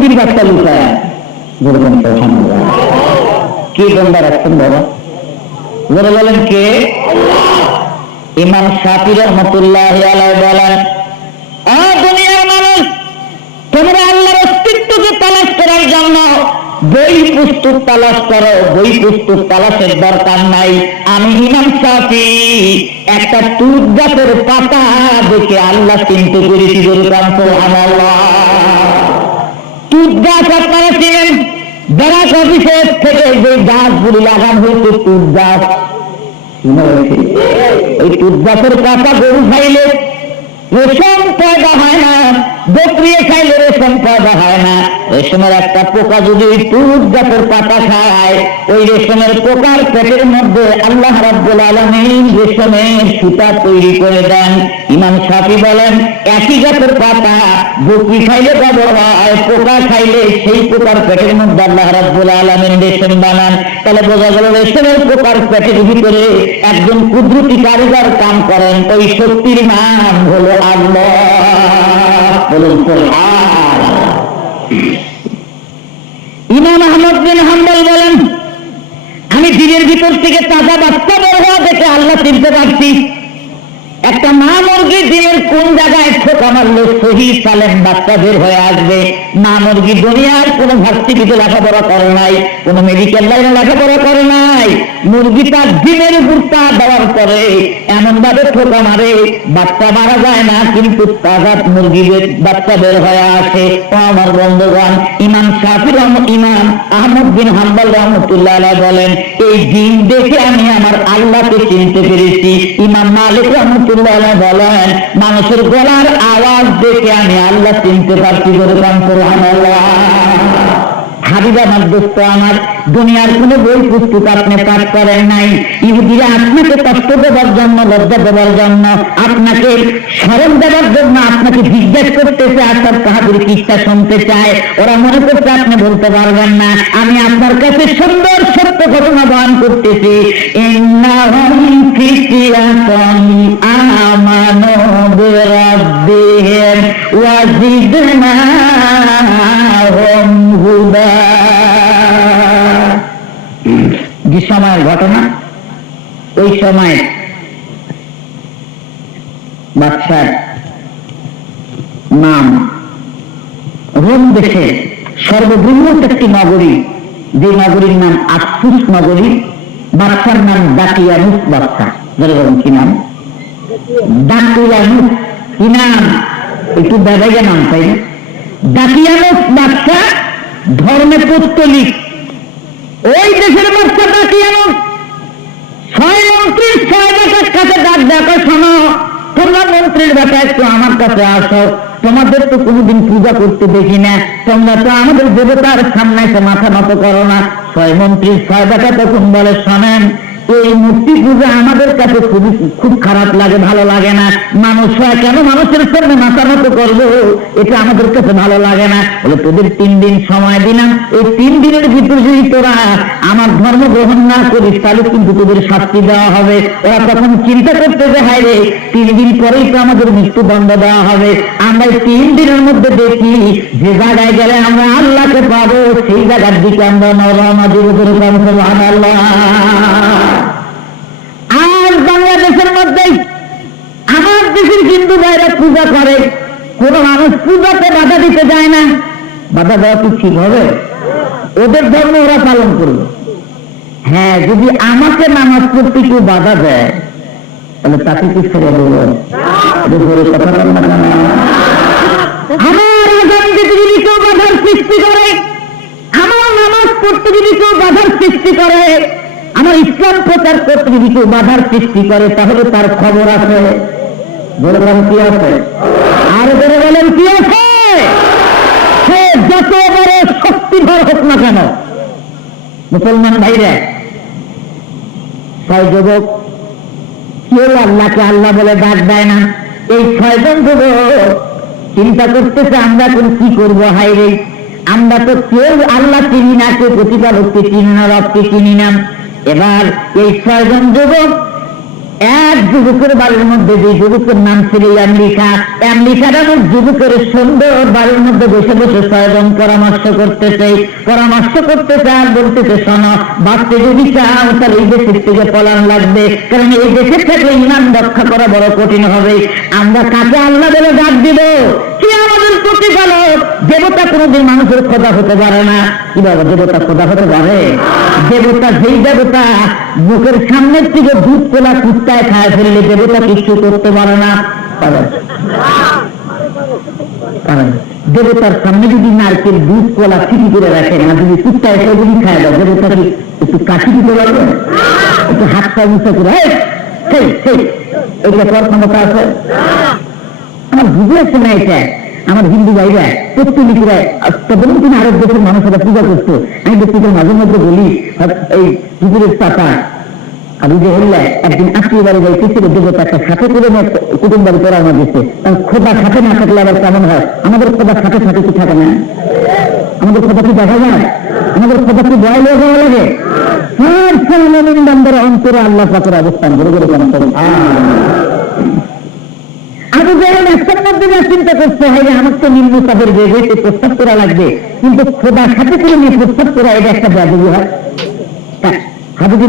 মুরগির লুকায় রাখছেন বাবা? বলে বলেন কে? ইমাম রহমতুল্লাহ বলেন দুনিয়ার মানুষ, তোমরা আল্লাহর অস্তিত্বকে তালাশ করার জন্য বই পুস্তক তালাশ করো। বই পুস্তক তালাশের দরকার নাই। আমি ইমাম সাফি একটা তুত গাছের পাতা দেখে আল্লাহ চিনতে পেরেছি যেরকম সুবহানাল্লাহ। তুত গাছ আপনারা চিনেন ব্যারাক অফিসের থেকে যে গাছগুলি লাগানো হয়েছে, তুত গাছ শোনা হয়েছে? এই তুত গাছের পাতা গরু খাইলে রেশম পয়দা হয় না, বকরিয়ে খাইলে রেশম পয়দা হয় না রেশমের একটা পোকা যদি তুত গাছের পাতা খায়, ওই রেশমের পোকার পেটের মধ্যে আল্লাহ রাব্বুল আলামিন রেশমের সুতা তৈরি করে দেন। ইমাম শাফি বলেন, একই গাছের পাতা বকরি খাইলে বড় হয়, পোকা খাইলে সেই পোকার পেটের মধ্যে আল্লাহ রাব্বুল আলামিন রেশম বানান। তাহলে বোঝা গেল রেশমের পোকার পেটের ভিতরে একজন কুদরতি কারিগর কাম করেন, ওই শক্তির নাম হলো আল্লাহ। বলুন সুবহানাল্লাহ। ইমাম আহমদ বিন হাম্বল বলেন, আমি দিনের ভিতর থেকে তাজা বাচ্চা বের হওয়া দেখে আল্লাহ চিনতে পারছি। একটা মা মুরগি দিনের কোন জায়গায় ঠোকা মারলে সহি সালেম বাচ্চা বের হয়ে আসবে। মা মুরগি দুনিয়ার কোনো ভার্সিটিতে লেখাপড়া করে নাই, কোন মেডিকেল লাইনে লেখাপড়া করে নাই। মুরগি তার ডিমের উপর তা দেওয়ার পরে এমন ভাবে ঠোকা মারে বাচ্চা মারা যায় না, কিন্তু তাজা মুরগিদের বাচ্চা বের হয়ে আসে আমার বন্ধুগণ, ইমাম শাফি রহমত ইমাম আহমদ বিন হাম্বল রহমতুল্লাহ বলেন, এই দিন দেখে আমি আমার আল্লাহকে চিনতে পেরেছি। ইমাম মালিক রহমতুল্লাহ বলেন, মানুষের গলার আওয়াজ দেখে আমি আল্লাহ চিনতে পারছি বলে সুবহানাল্লাহ হাবিব আমার দোস্ত আমার দুনিয়ার কোনো বই পুস্তক আপনি পাঠ করেন নাই। ইহুদিরা আপনাকে কষ্ট দেওয়ার জন্য, লজ্জা দেওয়ার জন্য, আপনাকে স্মরণ দেওয়ার জন্য আপনাকে জিজ্ঞেস করতেছে আসার কাহাদের কিস্তা শুনতে চায়। ওরা মনে করছে আপনি বলতে পারবেন না। আমি আপনার কাছে সুন্দর, সত্য ঘটনা বহন করতেছি। আমানু হুদা। যে সময়ের ঘটনা, ওই সময় বাদশার নাম রোম দেশে সর্ববৃহৎ একটি নগরী, যে নগরীর নাম আফসুস নগরী, বাদশার নাম বাদশা ধরে বলুন কি নাম? দাকিয়ানুস। কি নাম? একটু বেড়াইয়া নাম, তাই না? বাচ্চা ধর্মে পৌত্তলিক। ওই দেশের বাচ্চাটা কি এমন ছয় মন্ত্রীর ছয় দেশের কাছে ডাক দেখো শোনো, তোমরা মন্ত্রীর ব্যাপারে একটু আমার কাছে আসো, তোমাদের তো কোনোদিন পূজা করতে দেখি না, তোমরা তো আমাদের দেবতার সামনে মাথা নত করো না। ছয় মন্ত্রীর ছয় দেখা তখন বলে, শোনেন এই মূর্তি পূজা আমাদের কাছে খুবই খুব খারাপ লাগে, ভালো লাগে না। মানুষ হয়, কেন মানুষের সামনে মাথা নত করব? এটা আমাদের কাছে ভালো লাগে না। বলে, তোদের তিন দিন সময় দিলাম। এই তিন দিনের ভিতরে যদি তোরা আমার ধর্ম গ্রহণ না করিস, তাহলে কিন্তু তোদের শাস্তি দেওয়া হবে। ওরা তখন চিন্তা করতে যে, হায় রে, তিন দিন পরেই তো আমাদের মৃত্যু দণ্ড দেওয়া হবে। আমরা তিন দিনের মধ্যে দেখি যে জায়গায় গেলে আমরা আল্লাহকে পাবো, সেই জায়গার দিকে আমরা নরমা আল্লাহ আর বাংলাদেশের মধ্যেই আমার দেশের হিন্দু ভাইরা পূজা করে, কোন মানুষ পূজাতে বাধা দিতে যায় না। বাধা দেওয়া কি ঠিক হবে? ওদের ধর্ম ওরা পালন করবে। হ্যাঁ যদি আমাকে নামাজ পড়তে কেউ বাধা দেয়, তাহলে তাকে কি দেবো? আমার যদি কেউ বাধার সৃষ্টি করে, আমার নামাজ পড়তে যদি কেউ বাধার সৃষ্টি করে, আমার ইসলাম প্রচার করতে যদি কেউ বাধার সৃষ্টি করে, তাহলে তার খবর আছে। বলবেন কি আছে? আর বলে বলেন কি আছে? সে যত বড় শক্তিধর হোক না কেন, মুসলমান ভাইরা ছয় যুবক, কেউ আল্লাহকে আল্লাহ বলে ডাক দেয় না। এই ছয়জন যুবক চিন্তা করতেছে, আমরা এখন কি করব? হাই রে, আমরা তো কেউ আল্লাহ চিনি না, কেউ প্রতিপালককে চিনি না, রবকে চিনি না। এবার এই ছয়জন যুবক এক যুবকের বাড়ির মধ্যে যে যুবকের নাম ছিল অ্যামলিকা অ্যামলিকা নামক যুবকের সুন্দর বাড়ির মধ্যে বসে বসে স্বয়ং পরামর্শ করতেছে। পরামর্শ করতেছে আর বলতেছে, শোনো বাঁচতে যদি চাও তাহলে এই দেশের থেকে পলান লাগবে। কারণ এই দেশের থেকে ইমান রক্ষা করা বড় কঠিন হবে। আমরা কাকে আল্লাহ বলে ডাক দিব? দেবতা মানুষের খোদা হতে পারে না দেবতা খোদা হতে পারে দেবতা যেই দেবতা মুখের সামনের থেকে দুধ কুত্তায় খায় ফেললে দেবতা কিছু করতে পারে না। দেবতার সামনে যদি নারকেল দুধ কলা ছিটি করে রাখে না যদি কুত্তায় এসে যদি খায় দাও দেবতা কি একটু কাশি দিতে পারবে একটু হাত পা মুছা করে "এই, সেই সেই এটা করার ক্ষমতা আছে আমার বুঝে আসছে না এটা আমার হিন্দু ভাইরা প্রত্যেকরা তখন তুমি আরব দেশের মানুষেরা পূজা করতো। আমি ব্যক্তিকে মাঝে মধ্যে বলি এই পুকুরের পাতা, আবু জেহেল্লা একদিন আত্মীয় বাড়ি যাইতেছিল দেবতা একটা সাথে করে কুটুম বাড়ি পড়ানো দিচ্ছে। কারণ খোদা সাথে না থাকলে আবার কেমন হয়? আমাদের খোদা সাথে সাথে কি থাকে না? আমাদের খোদা কি দেখা যায়? আমাদের খোদা কি ভয় লেগে লাগে? সব সময় বান্দার অন্তরে আল্লাহ পাকের অবস্থান। করে করে কেন করে? আবু জাহেল রাস্তার মধ্যে যা চিন্তা করতে হয়, যে আমার তো নিম্ন তাদের বেগে প্রস্তাব করা লাগবে। কিন্তু খোদার সাথে করে নিয়ে প্রস্তাব করা, এটা একটা হয়।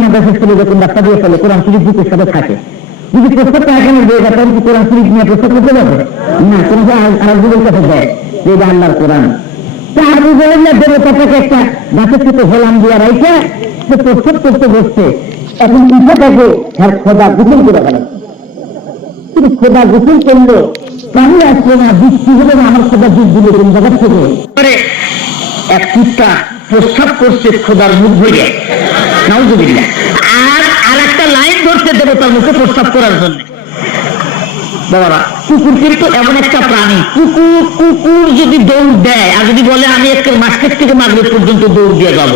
আব্বাসের ছেলে যখন দিয়ে কোরআন শরীফ সাথে থাকে। যদি এখানে দিয়ে যায় কোরআন শরীফ নিয়ে প্রস্তাব করতে না, কোনো আরেকজনের কাছে দেয়, যে আল্লাহর কোরআন। তা আবু জাহেল দেবতাটাকে একটা গাছের হোলাম দিয়ে সে প্রস্তাব করতে বসছে। এখন ইচ্ছাটাকে তার খোদা গুগল করে কিন্তু খোদা গোসল করল পানি আসলো না বৃষ্টি হলো না আমার খোদা দুধ দিল কোন জায়গা থেকে? এক কুত্তা প্রস্তাব করছে খোদার মুখ ভরে নাউজুবিল্লাহ। আর আর একটা লাইন ধরছে দেবতার মুখে প্রস্তাব করার জন্য। বাবারা, কুকুর কিন্তু এমন একটা প্রাণী। কুকুর কুকুর যদি দৌড় দেয়, আর যদি বলে, আমি একটা মাস্টার থেকে মাগরেব পর্যন্ত দৌড় দিয়ে যাব।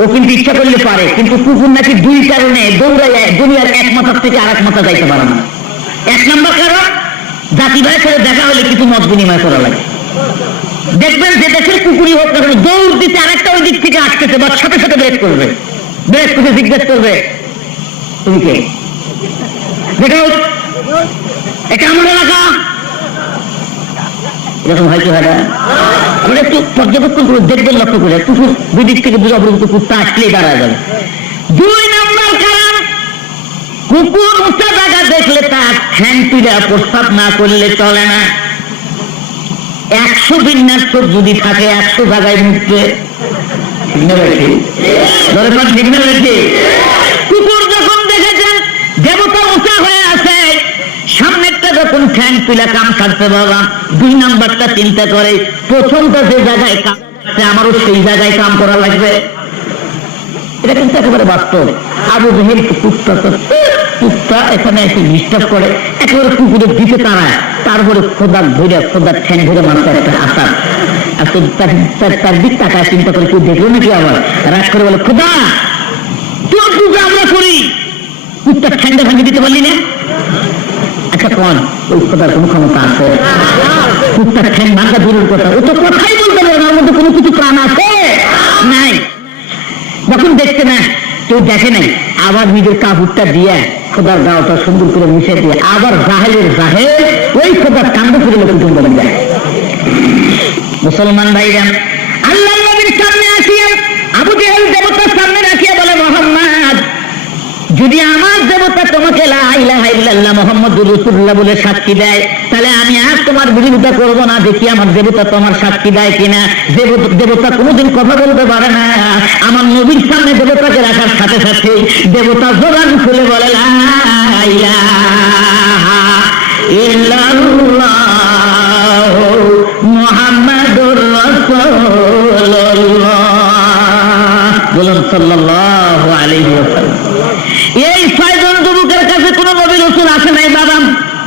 ও কিন্তু ইচ্ছা করলে পারে, কিন্তু কুকুর নাকি দুই কারণে দৌড়ায় দুনিয়ার এক মাথার থেকে আর এক মাথা যাইতে পারে না। এক নম্বর কারণ জাতি ভাই সাথে দেখা হলে কিছু মত বিনিময় করা লাগে। দেখবেন যে দেশের কুকুরই হোক না দৌড় দিতে আরেকটা ওই দিক থেকে আসতেছে বা সাথে সাথে ব্রেক করবে। ব্রেক করে জিজ্ঞেস করবে, তুমি কে? দেখো এটা আমার এলাকা। এরকম হয় না? আমরা একটু পর্যবেক্ষণ করে দেখবেন লক্ষ্য করে, কুকুর দুই দিক থেকে পড়ে কুকুরটা আসলেই দাঁড়া যাবে। দুই কারণ কুকুর উঁচা জায়গা দেখলে তার ঠ্যাং তুলে প্রস্তাব না করলে চলে না। একশো বিন্যাস যদি থাকে একশো জায়গায় মুখতে কুকুর যখন দেখেছেন দেবতা উঁচা হয়ে আছে সামনেরটা যখন ঠ্যাং তুলে কাম ছাড়তে বাবা দুই নাম্বারটা চিন্তা করে প্রথমটা যে জায়গায় কাম আমারও সেই জায়গায় কাম করা লাগবে। এটা কিন্তু একেবারে বাস্তব। আবু জহেল কুত্তা তো কুত্তা এখানে এসে ডিস্টার্ব করে, একেবারে কুকুরের দিকে তারায়, তারপরে খোদার ধরে খোদার ঠ্যাং ধরে মারতে একটা আসার। আর তার- তার- তার দিক টাকা চিন্তা করে কেউ দেখল নাকি আবার? রাগ করে বলে, খোদা তোর পূজা আমরা করি কুত্তার ঠ্যাংটা ভাঙিয়ে দিতে পারলি না? আচ্ছা কোন, ওই খোদার কোনো ক্ষমতা আছে? কুত্তার ঠ্যাং ভাঙা দূরের কথা। ও তো কথাই বলতে পারে ওর মধ্যে কোনো কিছু প্রাণ আছে? নাই। যখন দেখছে না, কেউ দেখে নাই, আবার নিজের কাপড়টা দিয়ে খোদার গাওটা সুন্দর করে মিশে দিয়ে আবার জাহেলের জাহেল ওই খোদার কান্ড করে লোক কুটুম বলে যায়। মুসলমান ভাইরা আল্লাহ নবীর সামনে আসিয়া আবু জেহেল দেবতার সামনে রাখিয়া বলে, মোহাম্মদ, যদি আমার দেবতা তোমাকে লা ইলাহা ইল্লাল্লাহ মুহাম্মাদুর রাসূলুল্লাহ বলে সাক্ষী দেয় তোমার বিরোধিতা করব না, দেখি আমার দেবতা তোমার সাক্ষী দেয় কিনা। দেবতা কোনোদিন কথা বলতে পারে না। আমার নবীর সামনে দেবতাকে রাখার সাথে সাথে দেবতা জোরান খুলে বলে এই ছয়জন যুবকের কাছে কোন নবী রসুল আসে নাই বাবা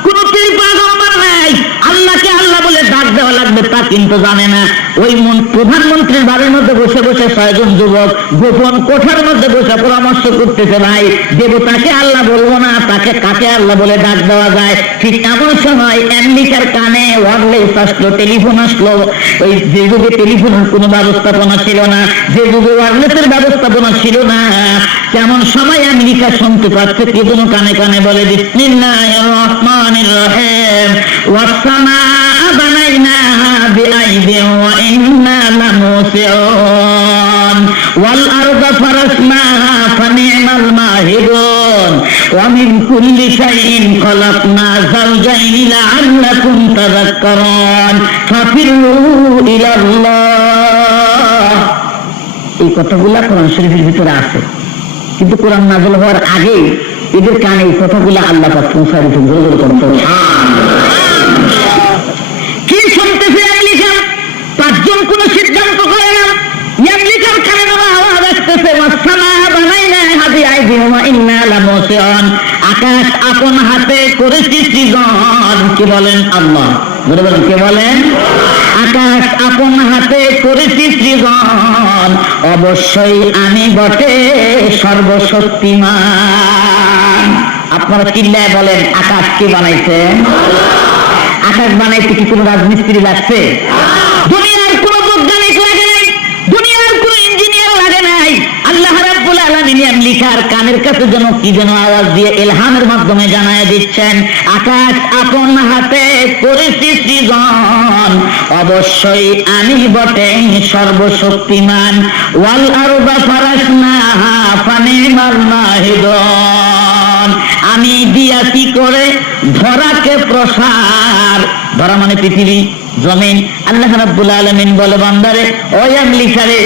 কোন পীর পাগম্বর নাই আল্লাহকে আল্লাহ বলে ডাক দেওয়া লাগবে তা কিন্তু জানে না, ওই মন- প্রধানমন্ত্রীর বাড়ির মধ্যে বসে বসে ছয়জন যুবক গোপন কোঠার মধ্যে বসে পরামর্শ করতেছে, ভাই দেবতাকে আল্লাহ বলব না, তাকে কাকে আল্লাহ বলে ডাক দেওয়া যায়। ঠিক এমন সময় আমেরিকার কানে ওয়ারলেস আসলো টেলিফোন আসলো। ওই যে যুগে টেলিফোনের কোনো ব্যবস্থাপনা ছিল না, যে যুগে ওয়ারলেসের ব্যবস্থাপনা ছিল না। কেমন সময় আমেরিকা শুনতে পাচ্ছে, কে যেন কানে কানে বলে, বিসমিল্লাহির রহমানির রহিম। ওয়াসসামা ওয়া ইন্না লামুসিউন ওয়াল আরদা ফারাসনাহা ফানি'মাল মাহিদুন ওয়া মিন কুল্লি শাইইন খালাকনা যাওজাইনি লাআল্লাকুম তাযাক্কারুন ফাফিরু ইলাল্লাহ এই কথাগুলা কোরআন শরীফের ভিতরে আছে। কিন্তু কোরআন নাজল হওয়ার আগে এদের কানে এই কথাগুলো আল্লাহ পৌঁছায় দিতে জোর করতে কি শুনতেছে আমেরিকা পাঁচজন কোন সিদ্ধান্ত করে না আমেরিকার কানে নামা আওয়াজ আসতেছে ওয়াসসামা বানাইনা হাদি আইদিন ওয়া আকাশ আপন হাতে করেছি সৃজন। কি বলেন আল্লাহ? কে বলেন? আকাশ আপন হাতে করেছি সৃজন। অবশ্যই আমি বটে সর্বশক্তিমান। আপনারা চিল্লায় বলেন, আকাশ কে বানাইছেন আকাশ বানাইতে কি কোনো রাজমিস্ত্রি লাগছে দুনিয়ার কোনো বৈজ্ঞানিক লাগে নাই দুনিয়ার কোনো ইঞ্জিনিয়ার লাগে নাই আল্লাহ আলামিন লিখার কানের কাছে যেন কি যেন আওয়াজ দিয়ে ইলহামের মাধ্যমে জানায় দিচ্ছেন, আকাশ আপন হাতে করেছি সৃজন। অবশ্যই আমি বটে সর্বশক্তিমান। ওয়াল আরবা ফারাসনাহা ফানিমাল মাহিদুন আমি দিয়াছি করে ধরাকে প্রসার। ধরা মানে পৃথিবী, জমিন। আল্লাহ রাব্বুল আলামিন বলে, বান্দারে ওই আমলিকারে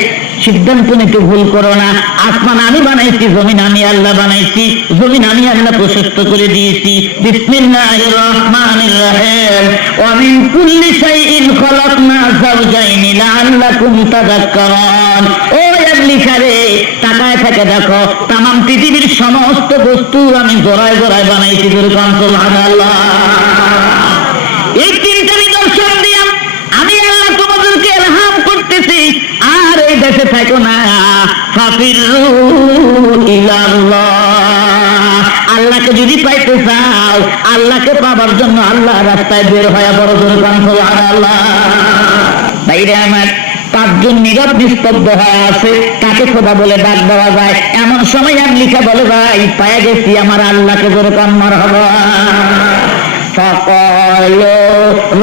সিদ্ধান্ত নিতে ভুল করো না। আসমান আমি বানাইছি, জমিন আমি আল্লাহ বানাইছি, জমিন আমি আল্লাহ প্রশস্ত করে দিয়েছি। সমস্ত বস্তু আমি জোড়ায় জোড়ায় বানাইছি দুর্গান সুবহানাল্লাহ এই বেঁচে থাকো না। ফাফিরু আল্লাহকে যদি পাইতে চাও, আল্লাহকে পাবার জন্য আল্লাহ রাস্তায় বের হয়ে বড় জোর কান আল্লাহ বাইরে আমার পাঁচজন নীরব নিস্তব্ধ হয়ে আছে খোদা বলে ডাক দেওয়া যায়। এমন সময় এক লিখা বলে ভাই, পায়ে গেছি, আমার আল্লাহকে জোরে কান মার হবা। সকল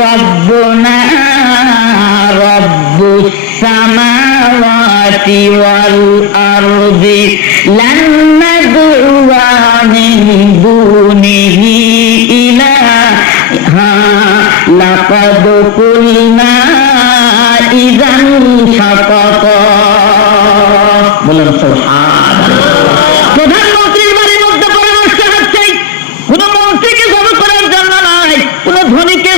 রব্বনা রব্বু সামা السماوات والأرض لن ندعو من دونه إلها لقد قلنا إذا شططا বলেন সুবহান প্রধানমন্ত্রীর বাড়ির মধ্যে পরামর্শ হচ্ছে কোন মন্ত্রীকে জমা করার জন্য নয় কোন ধনীকে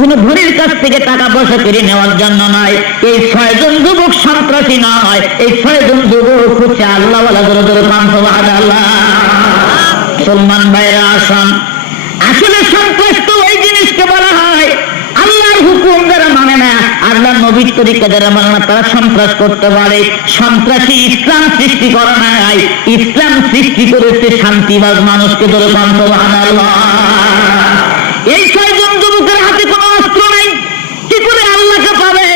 কোন ধনীর কাছ থেকে টাকা পয়সা কেড়ে নেওয়ার জন্য নয়। এই ছয়জন যুবক সন্ত্রাসী নয়। এই ছয়জন যুবক হচ্ছে আল্লাহ ধরে পান্থ আল্লাহ মুসলমান ভাইরা, আসন। আসলে সন্ত্রাস তো ওই জিনিসকে বলা হয়, আল্লাহর হুকুম যারা মানে না আল্লাহ নবীর তরিকা যারা মানে না, তারা সন্ত্রাস করতে পারে। সন্ত্রাসী ইসলাম সৃষ্টি করে নাই। ইসলাম সৃষ্টি করেছে শান্তিবাজ মানুষকে ধরে পান্ত এই ছয়জন যুবকের হাতে কোনো অস্ত্র নেই কি করে আল্লাহকে পাবে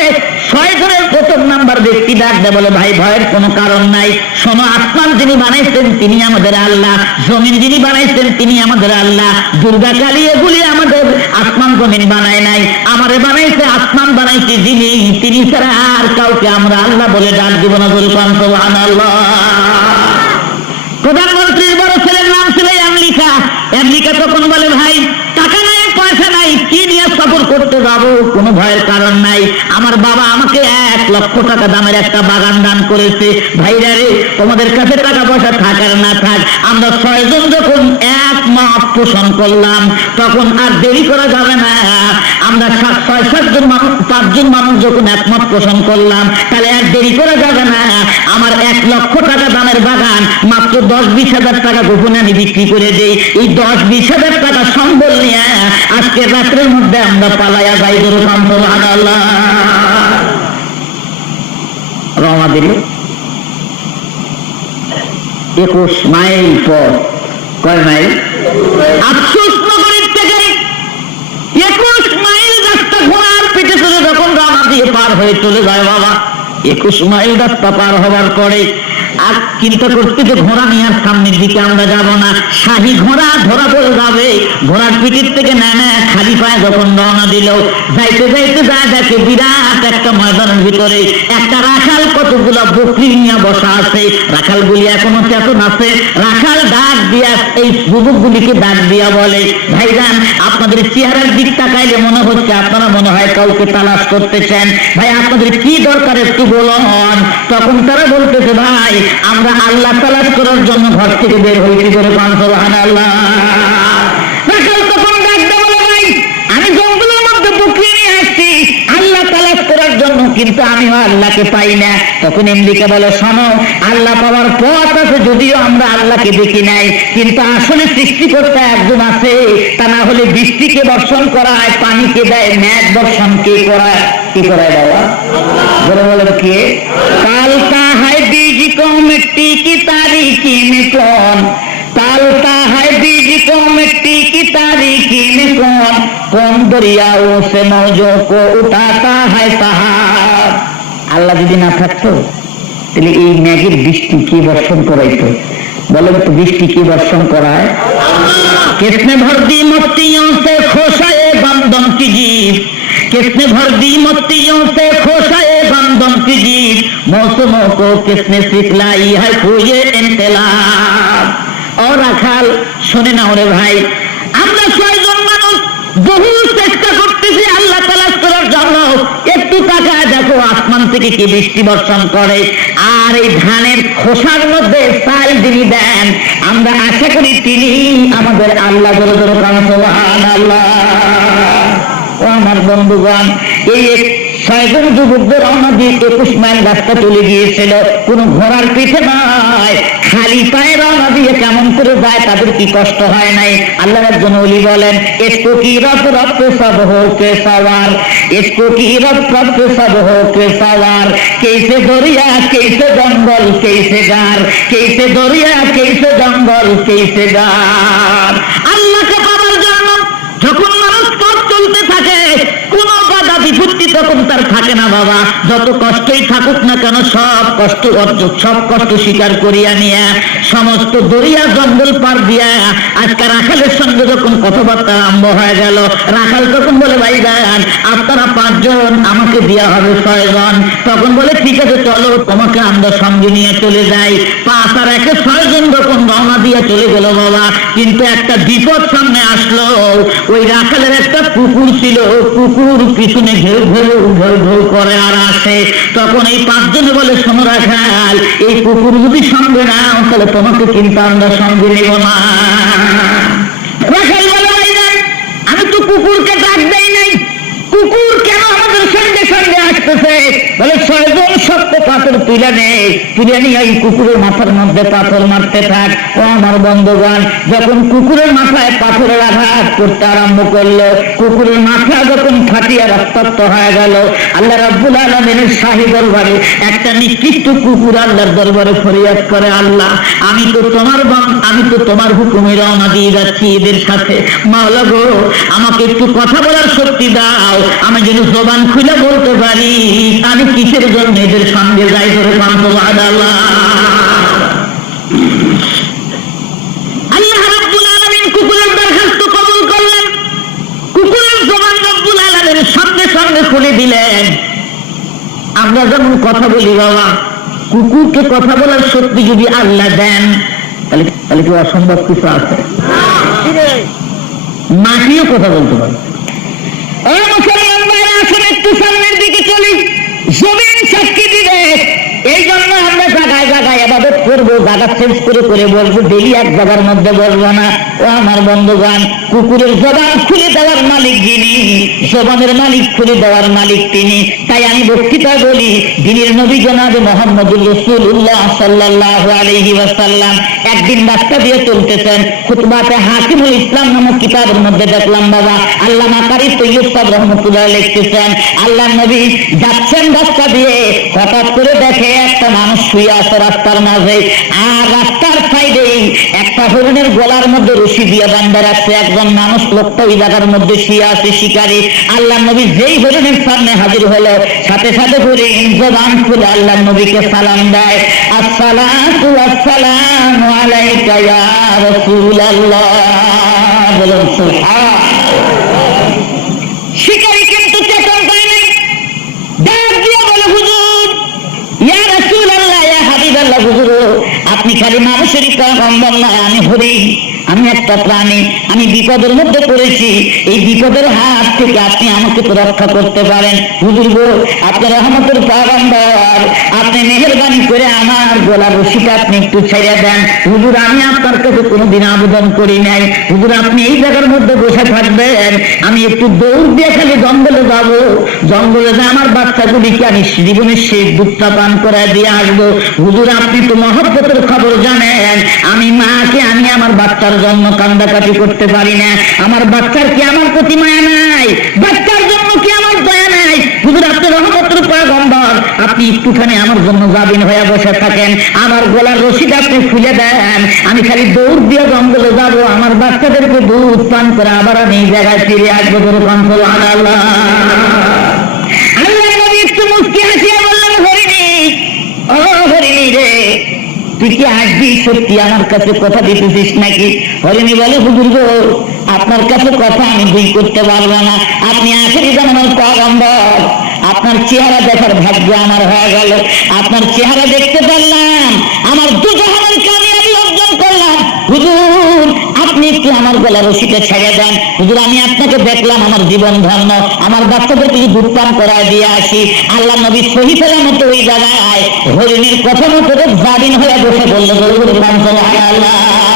ছয়জনের প্রথম নাম্বার ব্যক্তি ডাক দেয় বলে, ভাই, ভয়ের কোনো কারণ নাই। শোনো, আসমান যিনি বানাইছেন, তিনি আমাদের আল্লাহ। জমিন যিনি বানাইছেন, তিনি আমাদের আল্লাহ। দুর্গা কালী এগুলি আমাদের আসমান জমিন বানায় নাই। আমারে বানাইছে আসমান, বানাইছে যিনি। তিনি ছাড়া আর কাউকে আমরা আল্লাহ বলে ডাক দিব না প্রধানমন্ত্রীর বড় ছেলের নাম ছিল আমেরিকা আমেরিকা তখন বলে, ভাই, টাকা নাই পয়সা নাই কি নিয়ে সফর করতে যাব কোনো ভয়ের কারণ নাই। আমার বাবা আমাকে এক লক্ষ টাকা দামের একটা বাগান দান করেছে। ভাইরা রে, তোমাদের কাছে টাকা পয়সা থাক আর না থাক। আমরা ছয়জন যখন এক মাস পোষণ করলাম, তখন আর দেরি করা যাবে না। আমরা সাত, ছয়, সাতজন মানুষ, পাঁচজন মানুষ যখন একমত পোষণ করলাম, তাহলে আর দেরি করা যাবে না। আমার এক লক্ষ টাকা দামের বাগান, মাত্র দশ, বিশ হাজার টাকা গোপনে আমি বিক্রি করে দেই। এই দশ, বিশ হাজার টাকা সম্বল নিয়ে আজকে রাত্রের মধ্যে আমরা পালাইয়া যাই ধরো আল্লাহ রওনা দিল একুশ মাইল পর কয় মাইল? আফসোস নগরীর থেকে একুশ মাইল রাস্তা ঘোড়ার পিঠে চলে যখন রানা দিয়ে পার হয়ে চলে যায় বাবা, একুশ মাইল রাস্তা পার হবার পরে আর চিন্তা করতে যে ঘোড়া নিয়ে সামনের দিকে আমরা যাব না। শাহী ঘোড়া ধরা পড়ে যাবে। ঘোড়ার পিঠির থেকে নেমে খালি পায়ে যখন রওনা দিল, যাইতে যাইতে যা দেখে বিরাট একটা ময়দানের ভিতরে। একটা রাখাল কতগুলো বকরি নিয়ে বসা আছে। রাখালগুলি এখনও চেতন আছে। রাখাল ডাক দিয়া এই যুবকগুলিকে ডাক দিয়া বলে, ভাইজান, আপনাদের চেহারার দিক তাকাইলে মনে হচ্ছে আপনারা মনে হয় কাউকে তালাশ করতেছেন। ভাই, আপনাদের কি দরকার একটু বলুন। তখন তারা বলতেছে, ভাই আমরা আল্লাহ তালাশ করার জন্য ঘর থেকে বের হয়েছি করে আমি বকরি নিয়ে আসছি। আল্লাহ কিন্তু আমিও আল্লাহকে পাই না। তখন বলে, শোনো, আল্লাহ পাওয়ার পথ আছে, যদিও আমরা আল্লাহকে দেখি নাই, কিন্তু আসলে সৃষ্টি করতে একজন আছে। তা না হলে বৃষ্টিকে বর্ষণ করায়, পানিকে দেয় ম্যাচ বর্ষণ কে করায়। কি করায় বাবা? বলে কে? কালকা কমিটি কি তারি কি নিকন তাল তাহাই বীজ কমিটি কি তারি কি নিকন কম দরিয়া ও সে নজক উঠা তাহাই তাহার। আল্লাহ যদি না থাকতো, তাহলে এই ম্যাগির বৃষ্টি কি বর্ষণ করাইতো? বলেন তো বৃষ্টি কি বর্ষণ করায়? কৃষ্ণে ভর্তি মূর্তি খোসায় বান্দন কি জীব? কৃষ্ণে ভর্তি মূর্তি খোসায় दी मोतियों से खोशाए बंदम की जीत मौसमों को किसने सिखलाई है खुए इनकलाब और রাখাল শোনে না ওরে ভাই আমরা ছয়জন মানুষ বহু চেষ্টা করতেছি আল্লাহ তালাশ করার জন্য একটু তাকায় দেখো আসমান থেকে কি বৃষ্টি বর্ষণ করে আর এই ধানের খোসার মধ্যে চাল যিনি দেন আমরা আশা করি তিনি আমাদের আল্লাহ জোরে জোরে কান আল্লাহ ও আমার বন্ধুগণ এই এক- ছয়জন যুবকদের রওনা দিয়ে একুশ মাইল রাস্তা চলে গিয়েছিল। কোন ঘোড়ার পিঠে নাই খালি পায়ে রওনা দিয়ে কেমন করে যায়, তাদের কি কষ্ট হয় নাই? আল্লাহ একজন অলি বলেন এসকো কি রব রক্ত সব হোকে সবার এসকো কি রব রক্ত সব হোকে সবার কেসে দরিয়া কেসে জঙ্গল কেসে গার? কেসে দরিয়া কেসে জঙ্গল কেসে গার? তার থাকে না বাবা। যত কষ্টই থাকুক না কেন, সব কষ্ট সব কষ্ট স্বীকার করিয়া নিয়ে, সমস্ত দরিয়া জঙ্গল পার দিয়া, আজকে রাখালের সঙ্গে যখন কথাবার্তা আরম্ভ হয়ে গেল, রাখাল তখন বলে, ভাই যান আপনারা পাঁচজন, আমাকে দেওয়া হবে ছয়জন। তখন বলে, ঠিক আছে, চলো, তোমাকে আমরা সঙ্গে নিয়ে চলে যাই। পাঁচ আর একে ছয়জন যখন রওনা দিয়ে চলে গেল বাবা, কিন্তু একটা বিপদ সামনে আসলো। ওই রাখালের একটা কুকুর ছিল কুকুর পিছনে ঘেউ ঘেউ ঘেউ ঘেউ করে আর আসে। তখন এই পাঁচজনে বলে, শোনো রাখাল, এই কুকুর যদি সঙ্গে না তাহলে তোমাকে কিন্তু আমরা সঙ্গে নেব না। আমি তো কুকুরকে ডাক দেই নাই সঙ্গে বলে ছয়জন সত্য পাথর তুলে নেই তুলে নিয়ে এই কুকুরের মাথার মধ্যে পাথর মারতে থাক। ও আমার বন্ধুগণ, যখন কুকুরের মাথায় পাথরের আঘাত করতে আরম্ভ করল, কুকুরের মাথা যখন ফাটিয়া রক্তাক্ত হয়ে গেল, আল্লাহ রাব্বুল আলমিনের শাহী দরবারে একটা নিকৃষ্ট কুকুর আল্লাহর দরবারে ফরিয়াদ করে, আল্লাহ, আমি তো তোমার বাম- আমি তো তোমার হুকুমে রওনা দিয়ে যাচ্ছি এদের সাথে মাওলা গো, আমাকে একটু কথা বলার শক্তি দাও। আমি যেন জবান খুলে বলতে পারি। আমি কিসের জন্য এদের সঙ্গে যাই করে আমরা যেমন কথা বলি, বাবা, কুকুরকে কথা বলার শক্তি যদি আল্লাহ দেন, তাহলে তাহলে কি অসম্ভব কিছু আছে? মাটিও কথা বলতে পারে। একটু জমিন সাক্ষী দিবে। এই জন্য আমরা জায়গায় জায়গায় আবাদত করব জায়গা চেঞ্জ করে করে বলব ডেলি এক জায়গার মধ্যে বলব না। ও আমার বন্ধুগান কুকুরের জবান খুলে দেওয়ার মালিক যিনি, জবানের মালিক খুলে দেওয়ার মালিক তিনি। তাই আমি বক্তৃতা বলি, দিনের নবী জনাবে মোহাম্মদুর রসুল্লাহ সাল্লাহ আলহি ওয়াসাল্লাম। একদিন রাস্তা দিয়ে চলতেছেন, খুতবাতে হাকিমুল ইসলাম নামক কিতাবের মধ্যে দেখলাম, বাবা আল্লাহ মাকারি তৈয়ব রহমতুল্লাহ লিখতেছেন আল্লাহ নবী যাচ্ছেন রাস্তা দিয়ে, হঠাৎ করে দেখে একটা মানুষ শুয়ে আছে রাস্তার মাঝে। আর রাস্তার সাইডে একটা হরিণের গলার মধ্যে রশি দিয়ে বান্ধা একজন মানুষ মধ্যে আছে, শিকারী। আল্লাহ নবী যেই হরিণের সামনে হাজির হলো, সাথে সাথে খুলে আল্লাহ নবীকে সালাম দেয়। আসসালাতু আসসালামু আলাইকা ইয়া রাসূলুল্লাহ। কিন্তু চেতন ডাক দিয়ে বলে, হুজুর, ইয়া রাসূলুল্লাহ, ইয়া হাবিবাল্লাহ, হুজুর, আপনি খালি মানুষেরই পয়গম্বর নয়, আমি হরিণ আমি একটা প্রাণী, আমি বিপদের মধ্যে পড়েছি। এই বিপদের হাত থেকে আপনি আমাকে রক্ষা করতে পারেন। হুজুর গো, আপনার রহমতের পয়গম্বর আপনি মেহেরবানি করে আমার গলার রশিটা আপনি একটু ছেড়ে দেন। হুজুর, আমি আপনার কাছে কোনোদিন আবেদন করি নাই। হুজুর, আপনি এই জায়গার মধ্যে বসে থাকবেন। আমি একটু দৌড় দিয়ে খালি জঙ্গলে যাব। জঙ্গলে যে আমার বাচ্চাগুলিকে আমি জীবনের শেষ দুধটা পান করে দিয়ে আসব। হুজুর, আপনি তো মহব্বতের খবর জানেন। আমি মাকে, আমি আমার বাচ্চার জন্য কান্দাকাটি করতে পারি না। আমার বাচ্চার কি আমার প্রতি মায়া নাই? বাচ্চার জন্য কি আমার দয়া নাই হুজুর আপনি রহমতের পয়গম্বর আপনি একটুখানি আমার জন্য জাবিন হয়ে বসে থাকেন। আমার গলার রশিটা আপনি খুলে দেন। আমি খালি দৌড় দিয়ে জঙ্গলে যাব। আমার বাচ্চাদেরকে দুধ পান করে আবার আমি এই জায়গায় ফিরে আসব ধরে কনসল আল্লাহ আমার আপনার কাছে কথা আমি দুই করতে পারব না। আপনি আখেরি জানানোর পয়গম্বর আপনার চেহারা দেখার ভাগ্য আমার হয়ে গেল। আপনার চেহারা দেখতে পারলাম। আমার দুজাহানের কামিয়াবি অর্জন করলাম। হুজুর, আপনি একটু আমার গলা রশিটা ছেড়ে দেন। হুজুর, আমি আপনাকে দেখলাম আমার জীবন ধন্য। আমার বাচ্চাদেরকে কিছু দুধ পান করায় দিয়ে আসি। আল্লাহ নবী সহি মতো ওই জায়গায় হরিণীর কথা মতো জামিন হয়ে বসে বলল আল্লাহ।